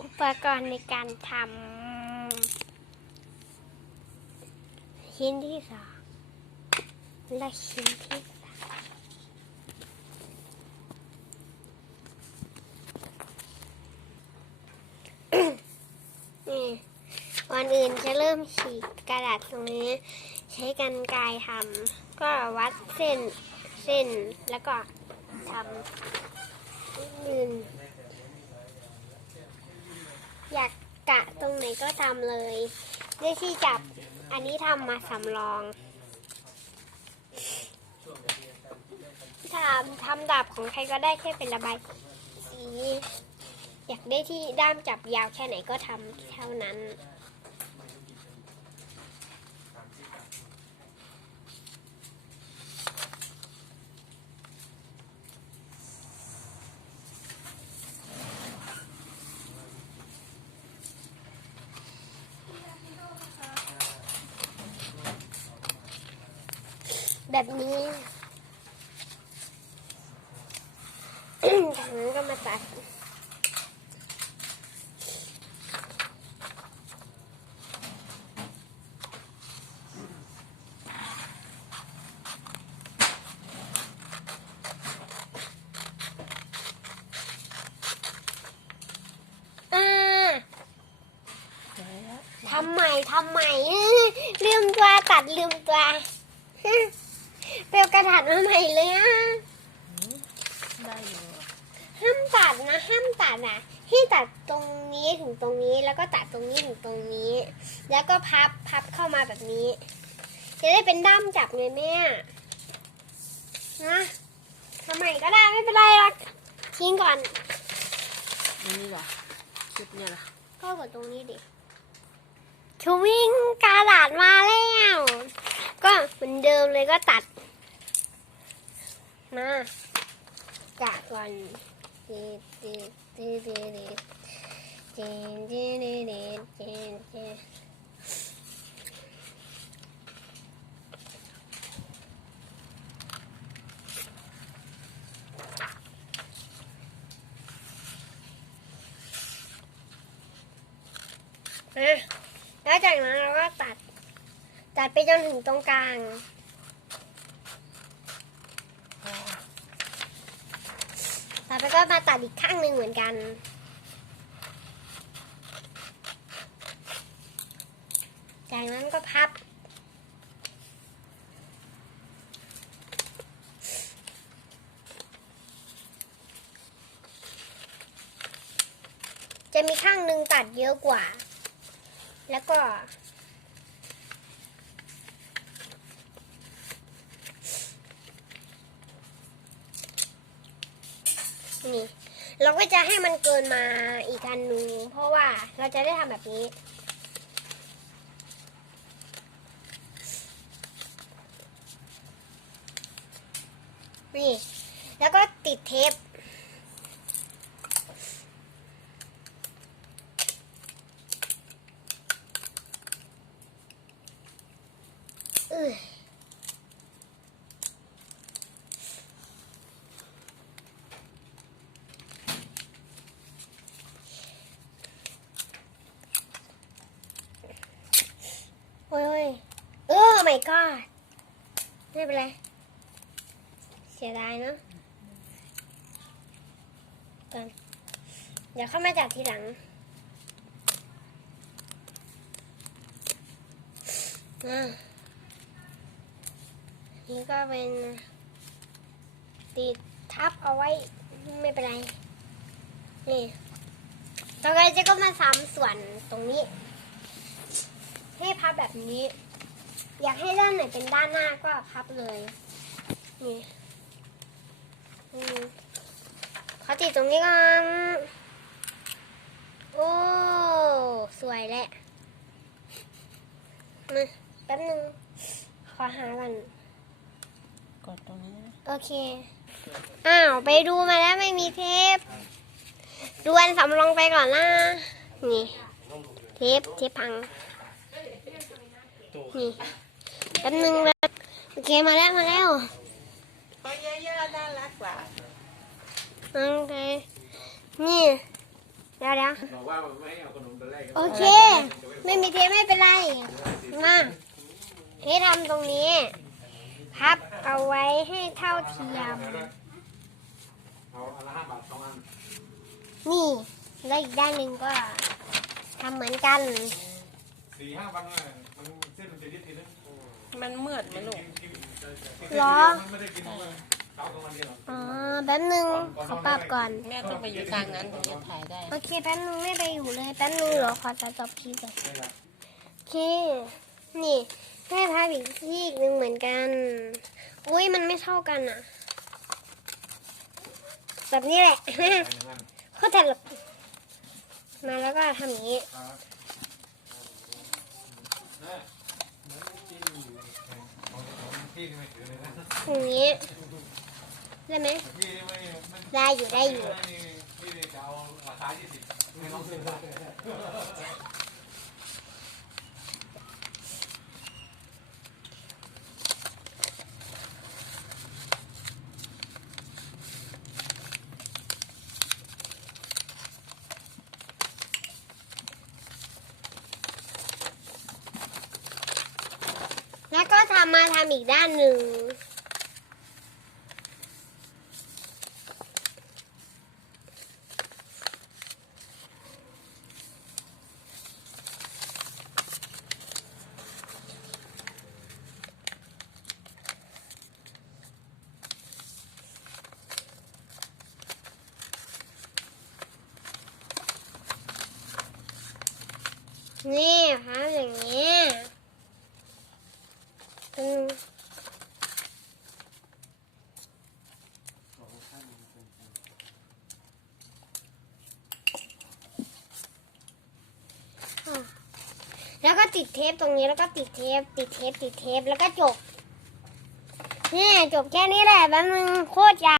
อุปกรณ์ในการทำชิ้นที่สองและชิ้นที่สามนี่วันอื่นจะเริ่มฉีกกระดาษตรงนี้ ใช้กันไกรทำก็วัดเส้นเส้นแล้วก็ทำยืน อยากกะตรงไหนก็ทำเลยด้วยที่จับอันนี้ทำมาสำรองทำทำดาบของใครก็ได้แค่เป็นระบายสีอยากได้ที่ด้ามจับยาวแค่ไหนก็ทำเท่านั้น แบบนี้จากนั้นก็มาตัดอ่าทำใหม่ทำใหม่ลืมตัวตัดลืมตัว เปลวกระดาษมาใหม่เลยอะได้อยู่ห้ามตัดนะห้ามตัดนะให้ตัดตรงนี้ถึงตรงนี้แล้วก็ตัดตรงนี้ถึงตรงนี้ แล้วก็พับพับเข้ามาแบบนี้ จะได้เป็นด้ามจับไงแม่นะทำใหม่ก็ได้ไม่เป็นไรหรอกทิ้งก่อนอันนี้เหรอชุดเนี่ยเหรอก็กดตรงนี้ดิชวิ่งกระดาษมาแล้ว ก็เหมือนเดิมเลยก็ตัด มาจากก่อนดีดีดีดีดีดีดีดีดีดีดีแล้วจากนั้นเราก็ตัด ตัดไปจนถึงตรงกลาง ต่อไปก็มาตัดอีกข้างหนึ่งเหมือนกัน จากนั้นก็พับ จะมีข้างหนึ่งตัดเยอะกว่า แล้วก็ นี่ เราก็จะให้มันเกินมาอีกอันหนึงเพราะว่าเราจะได้ทำแบบนี้ นี่ แล้วก็ติดเทปเออ โอ้ยโอ้ยเออ my god ไม่เป็นไร เสียดายเนอะก่อนเดี๋ยวเข้ามาจัดทีหลังนี่ก็เป็น ติดทับเอาไว้ไม่เป็นไร นี่ ต่อไปเจะก็มาซ้ำส่วนตรงนี้ ให้พับแบบนี้ อยากให้ด้านไหนเป็นด้านหน้าก็พับเลยนี่อืมขอติดตรงนี้ก่อนโอ้สวยแหละมาแป๊บนึงขอหากันกดตรงนี้นะโอเค อ้าว ไปดูมาแล้วไม่มีเทปดวนสำรองไปก่อนนะนี่ เทปเทปพัง นี่แป๊บนึงนะโอเคมาแล้วมาแล้วเพราะย่าๆน่ารักกว่าโอเคนี่เดี๋ยวเดี๋ยวบอกว่าไม่ให้เอาขนมไปแลกกันโอเค ไม่มีเทปไม่เป็นไรมาเททำตรงนี้ พับเอาไว้ให้เท่าเทียม เอาอันละห้าบาทสองอันนี่แล้วอีกด้านหนึ่งก็ทำเหมือนกัน สี่ห้าพันเลยมันเส้นมันจะยืดทีนึง มันมืดไหมลูกเหรอมันไม่ได้กินข้าวตรงวันเดียวหรอกอ๋อแป๊บนึงขอปรับก่อน แม่ต้องไปอยู่ทางนั้นถึงจะถ่ายได้ โอเคแป๊บนึงไม่ไปอยู่เลยแป๊บนึงเหรอขอจะจบคลิปก่อนนี่แหละโอเค นี่แม่พับอีกที่อีกหนึ่งเหมือนกัน อุ้ยมันไม่เท่ากันอะ แบบนี้แหละไปอย่างนั้นเข้าใจหรอกมาแล้วก็ทำอย่างนี้ พี่ไม่ถือเลยนะอย่างนี้ได้ไหมพี่ไม่ไม่ได้อยู่ได้อยู่พี่จะเอาราคายี่สิบไม่ต้องซื้อ แล้วก็ทำ มาทำอีกด้านหนึ่ง นี่ครับอย่างนี้ อือแล้วก็ติดเทปตรงนี้แล้วก็ติดเทป ติดเทป ติดเทป แล้วก็จบนี่จบแค่นี้แหละแป๊บนึงโคตรยาว